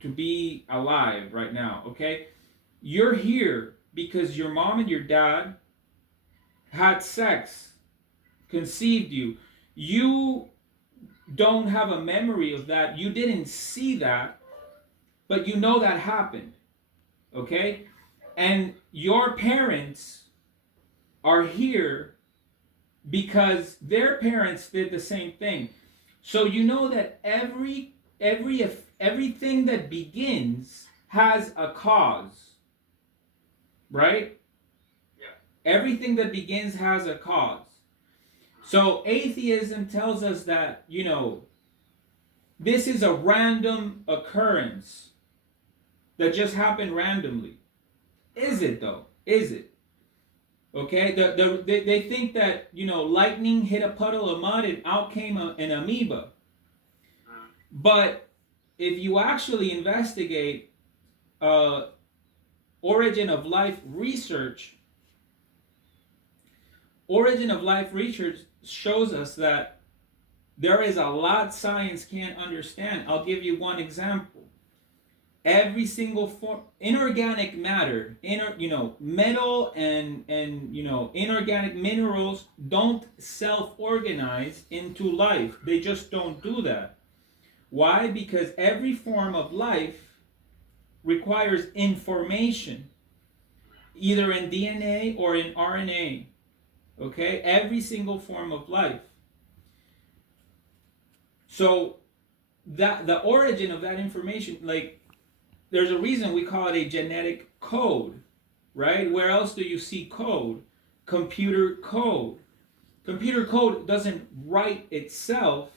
to be alive right now, okay? You're here because your mom and your dad had sex, conceived you. You don't have a memory of that. You didn't see that, but you know that happened, okay? And your parents are here because their parents did the same thing. So you know that everything that begins has a cause, right? Everything that begins has a cause. So atheism tells us that, this is a random occurrence that just happened randomly. Is it though? Is it? Okay, they think that, lightning hit a puddle of mud and out came an amoeba. But if you actually investigate uh, origin of life research, origin of life research shows us that there is a lot science can't understand. I'll give you one example. Every single form inorganic matter, metal and inorganic minerals don't self-organize into life. They just don't do that. Why? Because every form of life requires information, either in DNA or in RNA. Okay, every single form of life. So that the origin of that information, like, there's a reason we call it a genetic code, right? Where else do you see code? Computer code. Computer code doesn't write itself.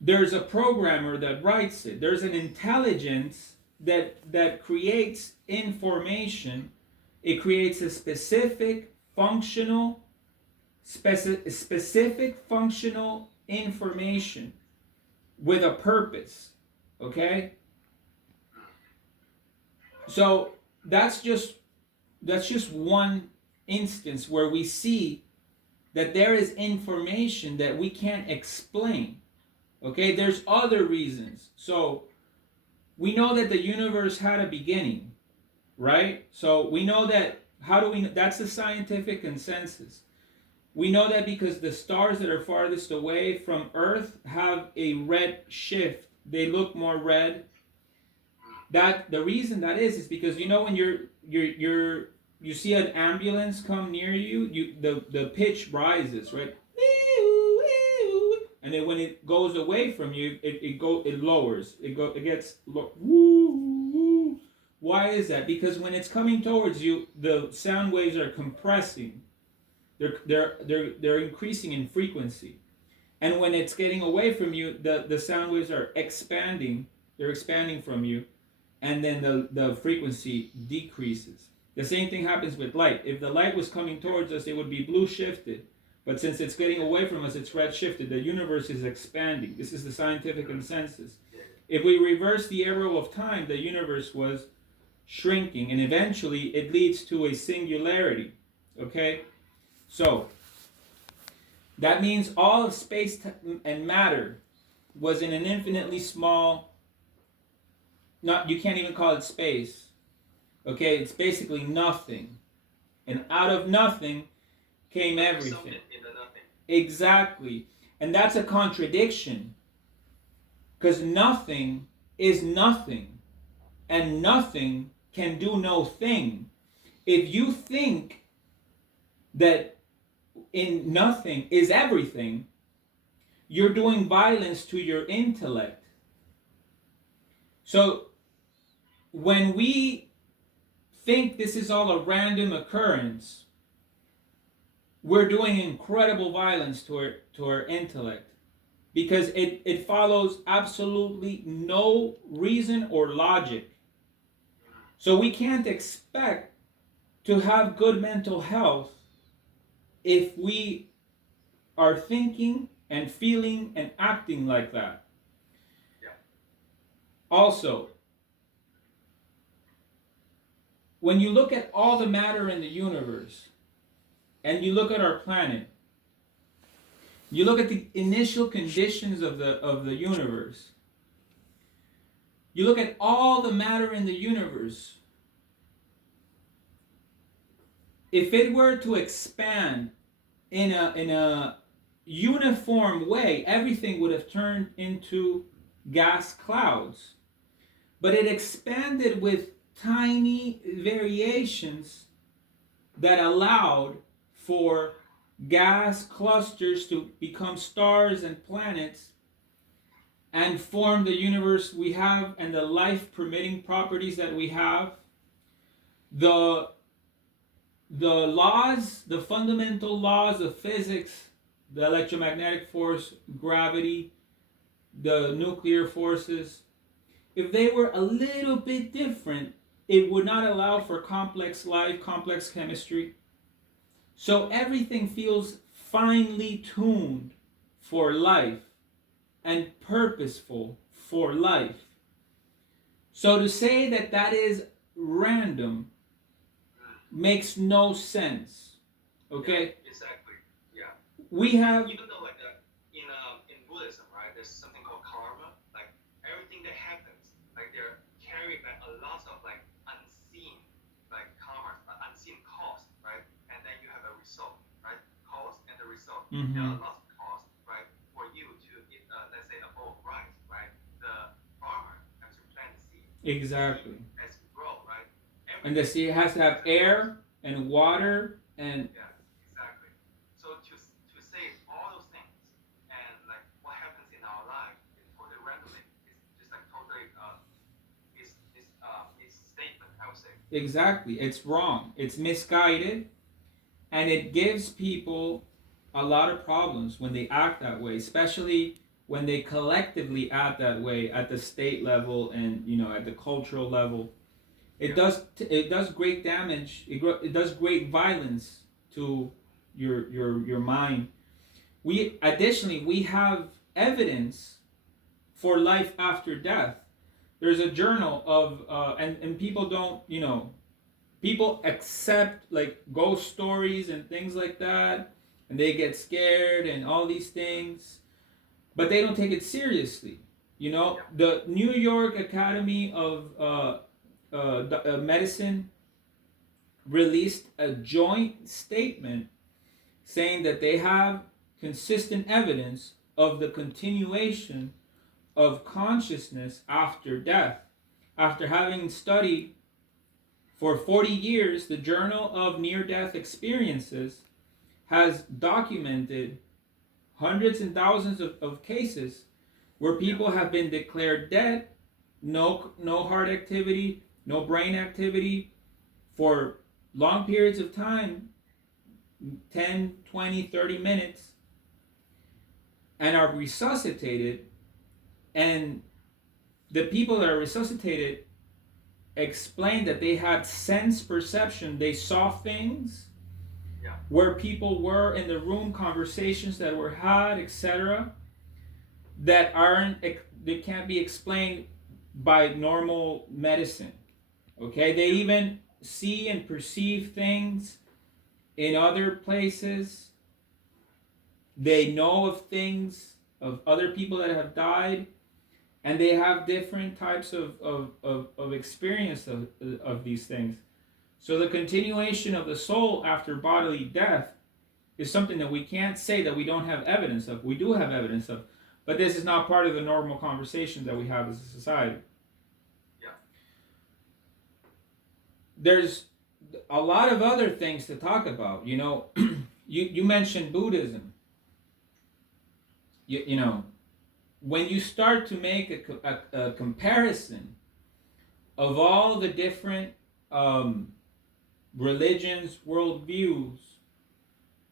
There's a programmer that writes it. There's an intelligence that creates information. It creates a specific functional information with a purpose. Okay? So that's just one instance where we see that there is information that we can't explain. Okay, there's other reasons. So we know that the universe had a beginning, right? So we know that. How do we know? That's the scientific consensus. We know that because the stars that are farthest away from Earth have a red shift. They look more red. That the reason that is because when you see an ambulance come near you, the pitch rises, right? And then when it goes away from you, it lowers. It gets low. Why is that? Because when it's coming towards you, the sound waves are compressing. They're increasing in frequency. And when it's getting away from you, the sound waves are expanding. They're expanding from you, and then the frequency decreases. The same thing happens with light. If the light was coming towards us, it would be blue shifted. But since it's getting away from us, it's red shifted. The universe is expanding. This is the scientific consensus. If we reverse the arrow of time, the universe was shrinking, and eventually it leads to a singularity. Okay? So, that means all of space and matter was in an infinitely small, you can't even call it space. Okay? It's basically nothing. And out of nothing came everything. Exactly. And that's a contradiction. Because nothing is nothing. And nothing can do no thing. If you think that in nothing is everything, you're doing violence to your intellect. So when we think this is all a random occurrence, we're doing incredible violence to our intellect, because it follows absolutely no reason or logic. So we can't expect to have good mental health if we are thinking and feeling and acting like that. Also, when you look at all the matter in the universe and you look at our planet, you look at the initial conditions of the universe, You look at all the matter in the universe. If it were to expand in a uniform way, everything would have turned into gas clouds. But it expanded with tiny variations that allowed for gas clusters to become stars and planets and form the universe we have and the life permitting properties that we have. The laws, the fundamental laws of physics, the electromagnetic force, gravity, the nuclear forces, if they were a little bit different, it would not allow for complex life, complex chemistry. So everything feels finely tuned for life and purposeful for life. So to say that that is random makes no sense. Okay? Yeah, exactly. Yeah. We And have even though like in Buddhism, right, there's something called karma. Like everything that happens, like they're carried by a lot of like unseen like karma, unseen cause, right? And then you have a result, right? Cause and the result. There are mm-hmm, a lot of cause, right, for you to let's say a bowl of rice, right? The farmer has to plant the seed. The seed exactly. has to grow, right? And the Everything sea has to have has a cause. air and water and Yeah, exactly. So to say all those things and like what happens in our life is totally randomly. It's just like totally misstatement, I would say. exactly. It's wrong. It's misguided, and it gives people a lot of problems when they act that way, especially when they collectively act that way at the state level and at the cultural level. It Yeah, does great damage. It does great violence to your mind. We additionally we have evidence for life after death. There's a journal of and people don't people accept like ghost stories and things like that, and they get scared and all these things, but they don't take it seriously. yeah, The New York Academy of Medicine released a joint statement saying that they have consistent evidence of the continuation of consciousness after death. After having studied for 40 years, the Journal of Near Death Experiences has documented hundreds and thousands of cases where yeah, people have been declared dead, no heart activity, no brain activity for long periods of time, 10, 20, 30 minutes, and are resuscitated. And the people that are resuscitated explain that they had sense perception. They saw things yeah, where people were in the room, conversations that were had, etc., that aren't they can't be explained by normal medicine. Okay, they yeah, even see and perceive things in other places. They know of things of other people that have died, and they have different types of experience of these things. So the continuation of the soul after bodily death is something that we can't say that we don't have evidence of. We do have evidence of, but this is not part of the normal conversation that we have as a society. yeah, There's a lot of other things to talk about. You mentioned Buddhism. You know when you start to make a comparison of all the different um, religions, worldviews,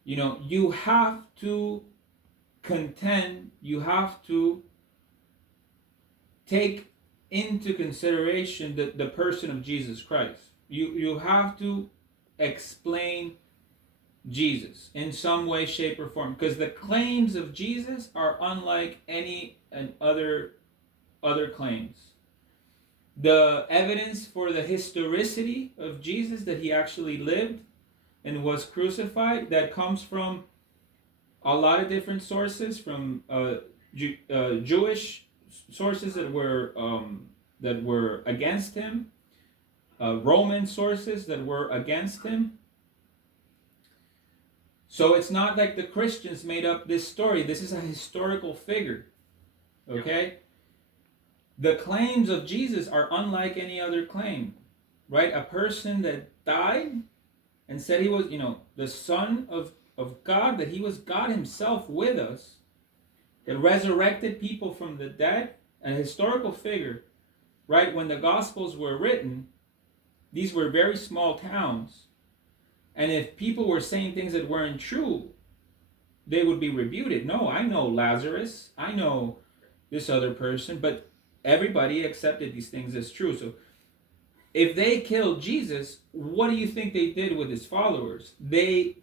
you have to contend, you have to take into consideration the person of Jesus Christ. You have to explain Jesus in some way, shape, or form, because the claims of Jesus are unlike any and other claims. The evidence for the historicity of Jesus, that he actually lived and was crucified, that comes from a lot of different sources, from Jewish sources that were that were against him, Roman sources that were against him. So it's not like the Christians made up this story. This is a historical figure. Okay? The claims of Jesus are unlike any other claim. Right? A person that died and said he was, the Son of God, that he was God himself with us, that resurrected people from the dead, a historical figure. Right? When the Gospels were written, these were very small towns. And if people were saying things that weren't true, they would be rebuted. No, I know Lazarus. I know this other person. But everybody accepted these things as true. So if they killed Jesus, what do you think they did with his followers? They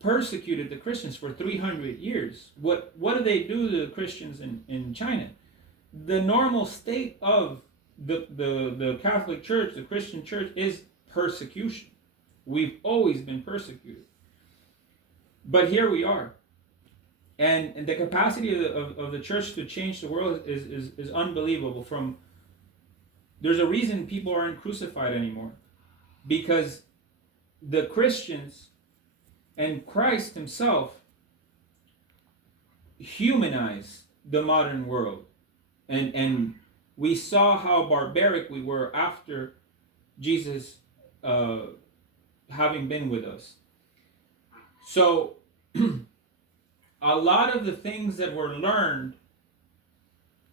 persecuted the Christians for 300 years. What do they do to the Christians in China? The normal state of the Catholic Church, the Christian Church, is persecution. We've always been persecuted. But here we are. And the capacity of the church to change the world is unbelievable. There's a reason people aren't crucified anymore. Because the Christians and Christ himself humanize the modern world. And we saw how barbaric we were after Jesus having been with us. So a lot of the things that were learned,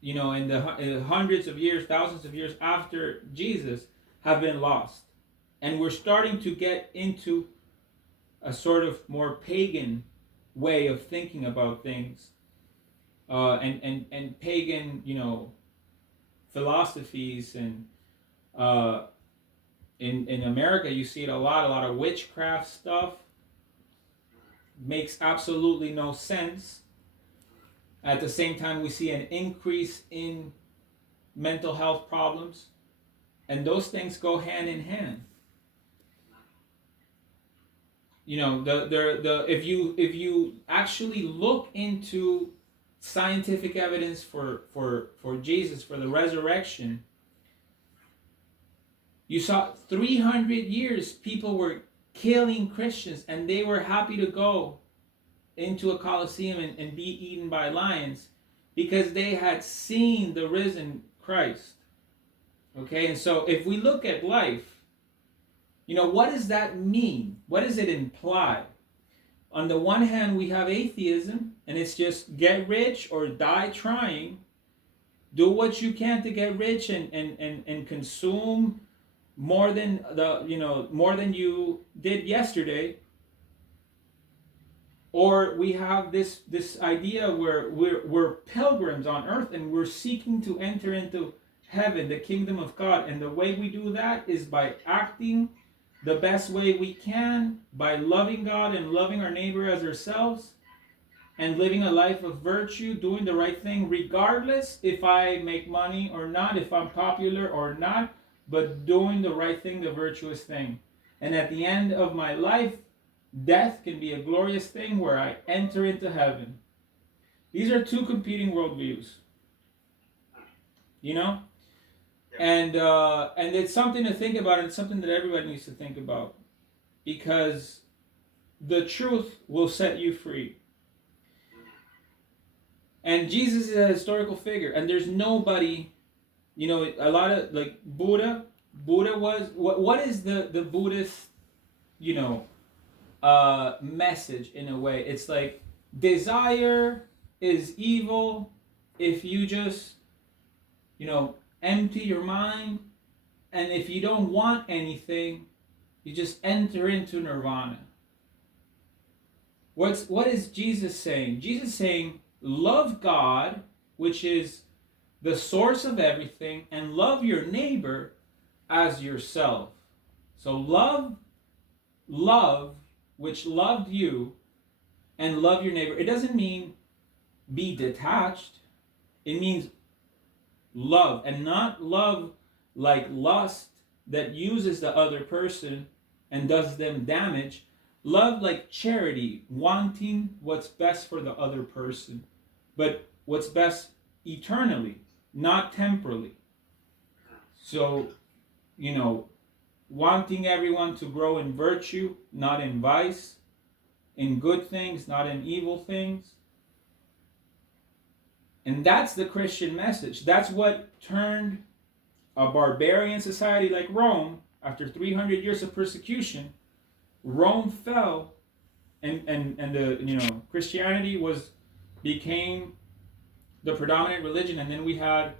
in the hundreds of years, thousands of years after Jesus, have been lost. And we're starting to get into a sort of more pagan way of thinking about things, and pagan, philosophies. And in America, you see it a lot of witchcraft stuff. Makes absolutely no sense. At the same time, we see an increase in mental health problems, and those things go hand in hand. If you actually look into scientific evidence for Jesus, for the resurrection, you saw 300 years people were killing Christians, and they were happy to go into a coliseum and be eaten by lions because they had seen the risen Christ. Okay, and so if we look at life, what does that mean? What does it imply? On the one hand, we have atheism, and it's just get rich or die trying. Do what you can to get rich and consume more than you did yesterday. Or we have this idea where we're pilgrims on earth, and we're seeking to enter into heaven, the kingdom of God. And the way we do that is by acting the best way we can, by loving God and loving our neighbor as ourselves, and living a life of virtue, doing the right thing regardless if I make money or not, if I'm popular or not, but doing the right thing, the virtuous thing. And at the end of my life, death can be a glorious thing where I enter into heaven. These are two competing worldviews. And it's something to think about, and it's something that everybody needs to think about, because the truth will set you free. And Jesus is a historical figure, and there's nobody, a lot of, like, Buddha was, what is the Buddhist, message in a way? It's like, desire is evil if you just, empty your mind, and if you don't want anything, you just enter into nirvana. What is Jesus saying? Jesus is saying, love God, which is the source of everything, and love your neighbor as yourself. So love which loved you, and love your neighbor. It doesn't mean be detached. It means love, and not love like lust that uses the other person and does them damage. Love like charity, wanting what's best for the other person, but what's best eternally, not temporally. So, wanting everyone to grow in virtue, not in vice, in good things, not in evil things. And that's the Christian message. That's what turned a barbarian society like Rome, after 300 years of persecution, Rome fell, and the Christianity became the predominant religion, and then we had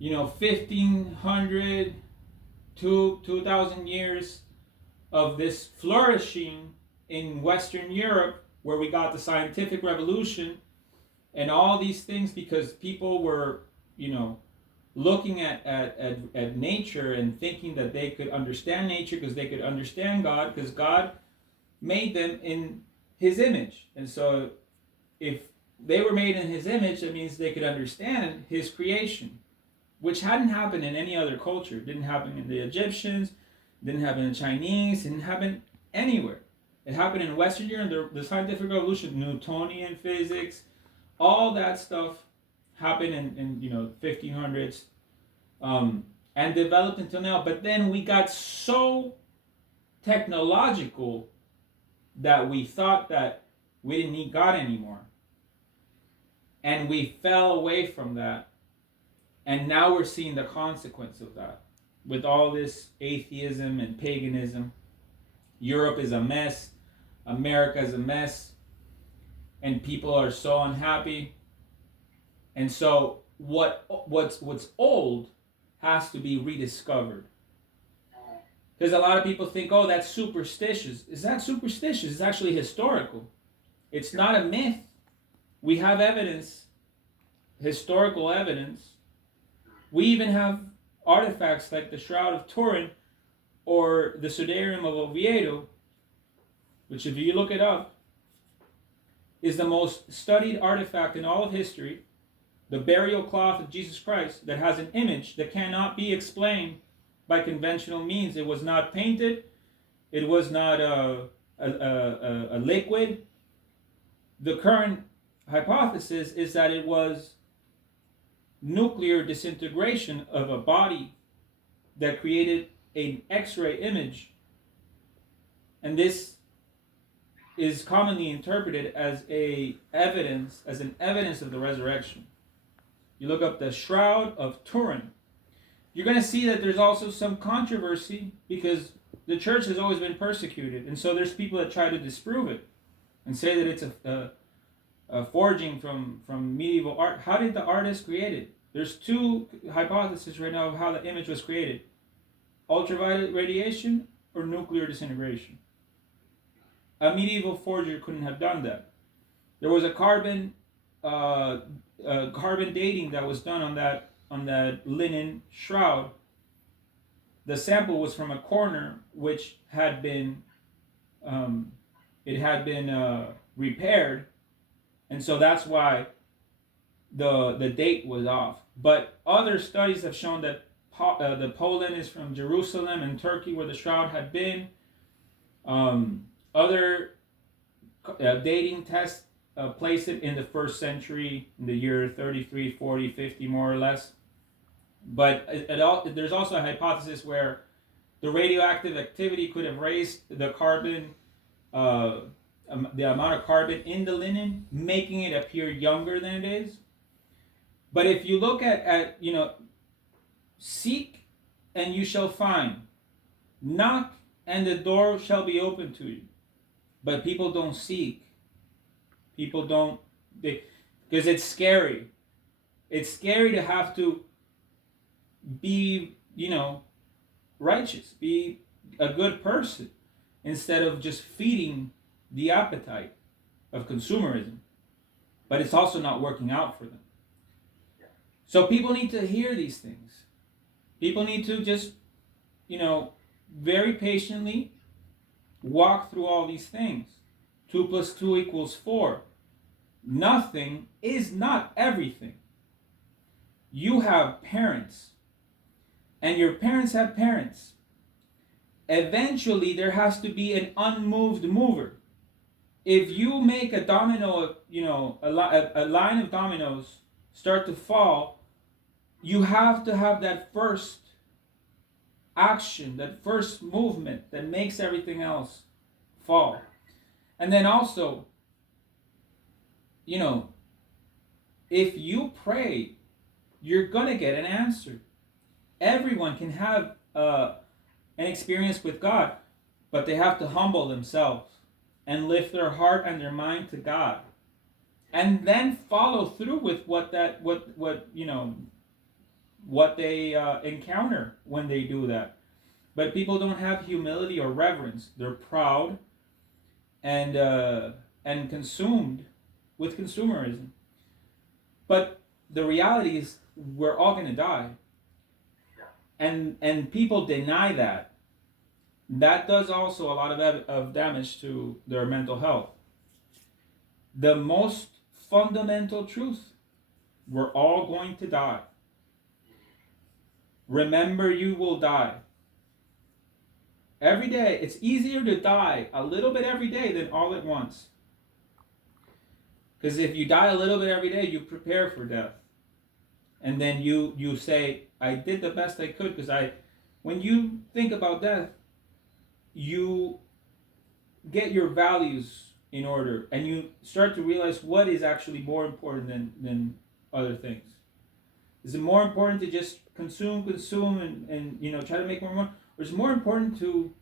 1500 to 2000 years of this flourishing in Western Europe, where we got the scientific revolution and all these things, because people were looking at nature and thinking that they could understand nature because they could understand God, because God made them in his image. And so if they were made in his image, that means they could understand his creation, which hadn't happened in any other culture. It didn't happen in the Egyptians, didn't happen in the Chinese, didn't happen anywhere. It happened in Western Europe, the scientific revolution, Newtonian physics, all that stuff happened in 1500s, and developed until now. But then we got so technological that we thought that we didn't need God anymore. And we fell away from that. And now we're seeing the consequence of that with all this atheism and paganism. Europe is a mess. America is a mess. And people are so unhappy. And so what's old has to be rediscovered. Because a lot of people think, oh, that's superstitious. Is that superstitious? It's actually historical. It's not a myth. We have evidence, historical evidence. We even have artifacts like the Shroud of Turin or the Sudarium of Oviedo, which, if you look it up, is the most studied artifact in all of history, the burial cloth of Jesus Christ, that has an image that cannot be explained by conventional means. It was not painted. It was not a liquid. The current hypothesis is that it was nuclear disintegration of a body that created an X-ray image. And this is commonly interpreted as an evidence of the resurrection. You look up the Shroud of Turin, you're going to see that there's also some controversy, because the church has always been persecuted, and so there's people that try to disprove it and say that it's a forging from medieval art. How did the artist create it? There's two hypotheses right now of how the image was created: ultraviolet radiation or nuclear disintegration. A medieval forger couldn't have done that. There was a carbon dating that was done on that linen shroud. The sample was from a corner which had been repaired, and so that's why the date was off. But other studies have shown that the Poland is from Jerusalem and Turkey, where the shroud had been. Other dating tests place it in the 1st century, in the year 33, 40, 50, more or less. But there's also a hypothesis where the radioactive activity could have raised the carbon, the amount of carbon in the linen, making it appear younger than it is. But if you look at seek and you shall find, knock and the door shall be open to you. But people don't seek. People don't, because it's scary. It's scary to have to be, righteous, be a good person, instead of just feeding the appetite of consumerism. But it's also not working out for them. So people need to hear these things. People need to just, very patiently walk through all these things. 2 + 2 = 4. Nothing is not everything. You have parents, and your parents have parents. Eventually, there has to be an unmoved mover. If you make a domino, a line of dominoes start to fall, you have to have that first action, that first movement that makes everything else fall. And then also, you know, if you pray, you're gonna get an answer. Everyone can have an experience with God, but they have to humble themselves and lift their heart and their mind to God, and then follow through with what they encounter when they do that. But people don't have humility or reverence. They're proud and consumed with consumerism. But the reality is, we're all gonna die, and people deny that. That does also a lot of damage to their mental health. The most fundamental truth: we're all going to die. Remember, you will die. Every day, it's easier to die a little bit every day than all at once. Because if you die a little bit every day, you prepare for death. And then you say, I did the best I could. Because when you think about death, you get your values in order, and you start to realize what is actually more important than other things. Is it more important to just consume, and try to make more money? Or is it more important to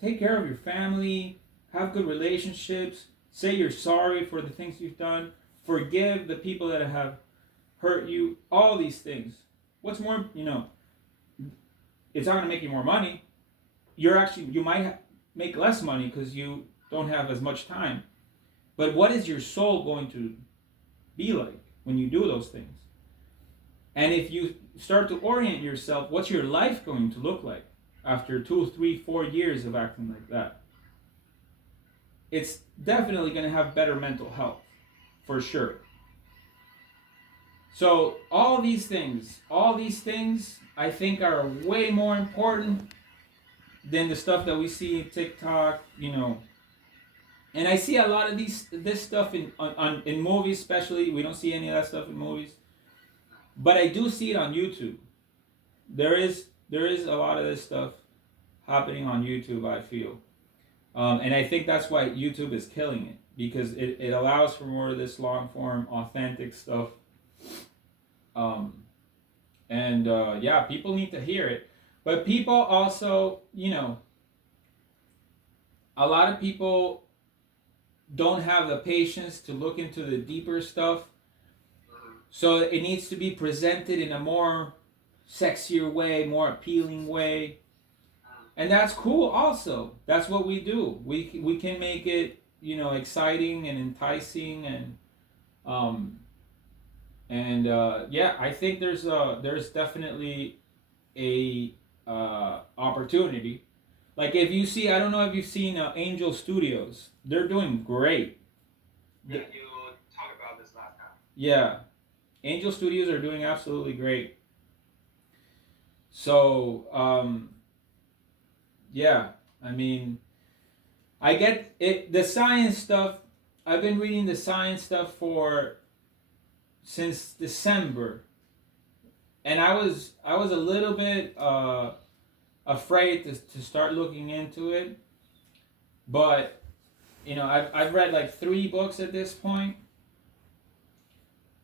take care of your family, have good relationships, say you're sorry for the things you've done, forgive the people that have hurt you, all these things? What's more, it's not going to make you more money. You might make less money because you don't have as much time. But what is your soul going to be like when you do those things? And if you start to orient yourself, what's your life going to look like after 2, 3, 4 years of acting like that? It's definitely going to have better mental health, for sure. So all these things, I think are way more important than the stuff that we see in TikTok, And I see a lot of this stuff in movies, especially. We don't see any of that stuff in movies, but I do see it on YouTube. There is a lot of this stuff happening on YouTube, I feel, and I think that's why YouTube is killing it, because it allows for more of this long form, authentic stuff. People need to hear it, but people also, a lot of people don't have the patience to look into the deeper stuff. So it needs to be presented in a more sexier way, more appealing way. And that's cool also. That's what we do. We can make it, exciting and enticing, I think there's definitely a opportunity. Like, if you see, I don't know if you've seen Angel Studios. They're doing great. Yeah, you talked about this last time. Yeah, Angel Studios are doing absolutely great. So, I mean, I get it. The science stuff. I've been reading the science stuff since December, and I was a little bit afraid to start looking into it, but I've read like 3 books at this point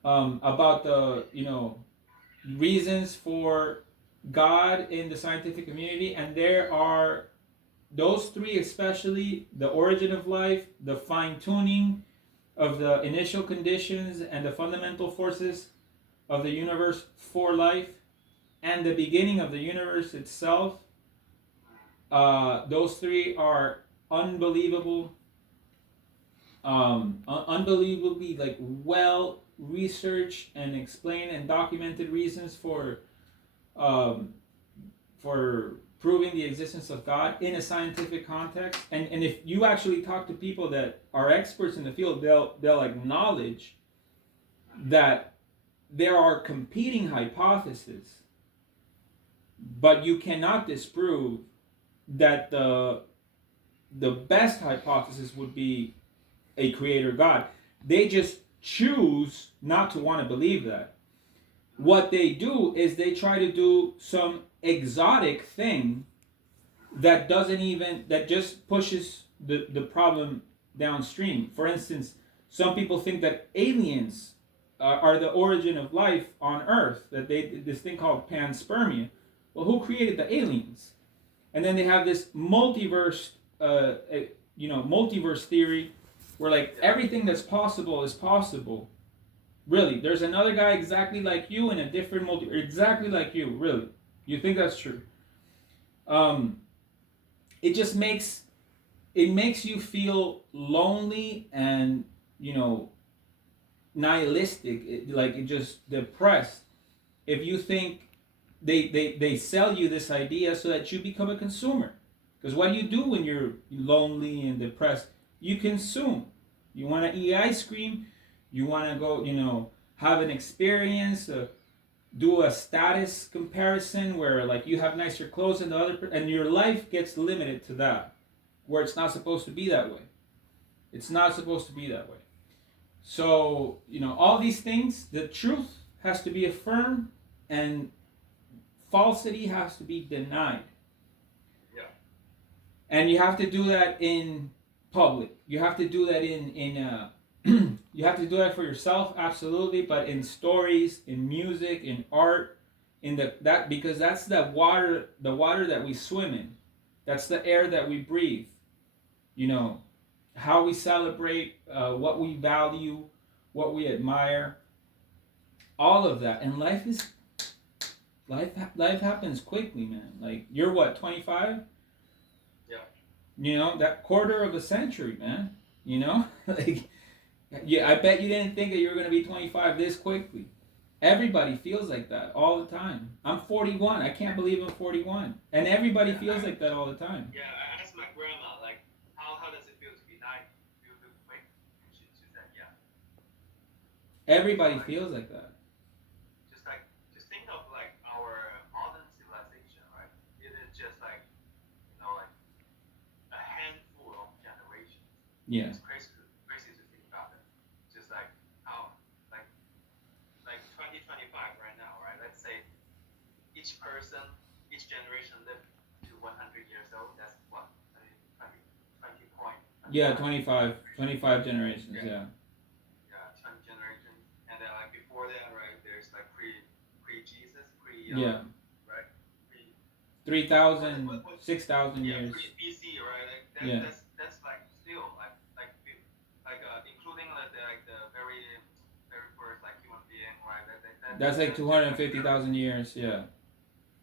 about the reasons for God in the scientific community, and there are those 3, especially: the origin of life, the fine-tuning of the initial conditions and the fundamental forces of the universe for life, and the beginning of the universe itself. Those 3 are unbelievable, unbelievably like well researched and explained and documented reasons for proving the existence of God in a scientific context. And if you actually talk to people that are experts in the field, they'll acknowledge that there are competing hypotheses, but you cannot disprove that the best hypothesis would be a creator God. They just choose not to want to believe that. What they do is they try to do some exotic thing that just pushes the problem downstream. For instance, some people think that aliens are the origin of life on Earth. That they this thing called panspermia. Well, who created the aliens? And then they have this multiverse, multiverse theory, where like everything that's possible is possible. Really, there's another guy exactly like you in a different exactly like you. Really, you think that's true? Um, it just makes you feel lonely and nihilistic, like it just depressed. If you think they sell you this idea so that you become a consumer, because what do you do when you're lonely and depressed? You consume. You want to eat ice cream. You want to go, have an experience. Do a status comparison where like you have nicer clothes than the other, and your life gets limited to that, where it's not supposed to be that way. It's not supposed to be that way. So all these things, the truth has to be affirmed, and falsity has to be denied. Yeah. And you have to do that in public. You have to do that in you have to do that for yourself, absolutely, but in stories, in music, in art, in that because that's the water that we swim in. That's the air that we breathe. How we celebrate, what we value, what we admire, all of that. And life happens quickly, man. Like you're what, 25? Yeah. That quarter of a century, man. Like yeah, I bet you didn't think that you were going to be 25 this quickly. Everybody feels like that all the time. I'm 41. I can't believe I'm 41. And everybody feels like that all the time. Yeah, I asked my grandma, like, how does it feel to be 90? Feel quick? And she said, yeah. Everybody feels like that. Just think of like our modern civilization, right? It is just like, like a handful of generations. Yeah. It's crazy to think about it. Just like how, like 2025 right now, right? Let's say each person, each generation lived to 100 years old. That's what, 20 point. Yeah, 25 generations, yeah. Yeah, 20 generations. And then like before that, right, there's like pre-Jesus, yeah. Right? 3,000, 6,000 yeah, years. BC, right? Like Yeah. That's like still including the very first like human being, right? That's like 250,000 years, yeah.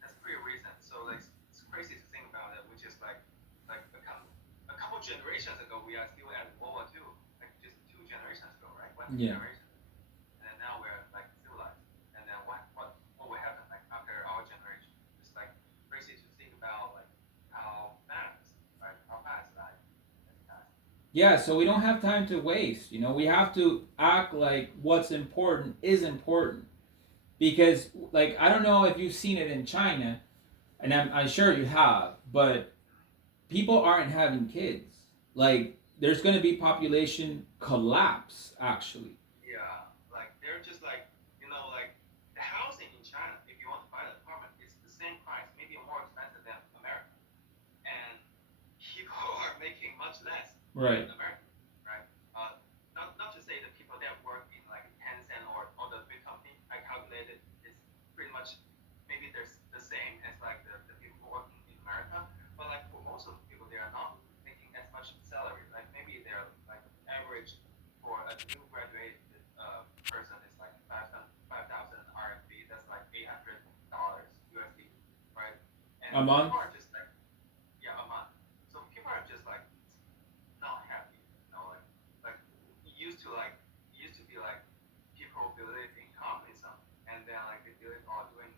That's pretty recent. So like it's crazy to think about it, which is like a couple generations ago we are still at World War II, like just 2 generations ago, right? One Yeah. generation. And then now we're like civilized. And then what will happen like after our generation? It's like crazy to think about like how fast, right? How fast life has passed. Yeah, so we don't have time to waste. We have to act like what's important is important. Because, like, I don't know if you've seen it in China, and I'm sure you have, but people aren't having kids. Like, there's going to be population collapse, actually. Yeah, like they're just like like the housing in China. If you want to buy an apartment, it's the same price, maybe more expensive than America, and people are making much less Right. in America, right? Not to say the people that work in like Tencent or the big company. I calculated it's pretty much maybe there's the same as like the people working in America, but like for most of the people, they are not making as much salary. Like maybe they're like average for a new graduated person is like 5,000 RMB. That's like $800 USD, right? And A month? people are just like, yeah, a month. So people are just like not happy, like it used to be like people believe in communism, and then like they believe all doing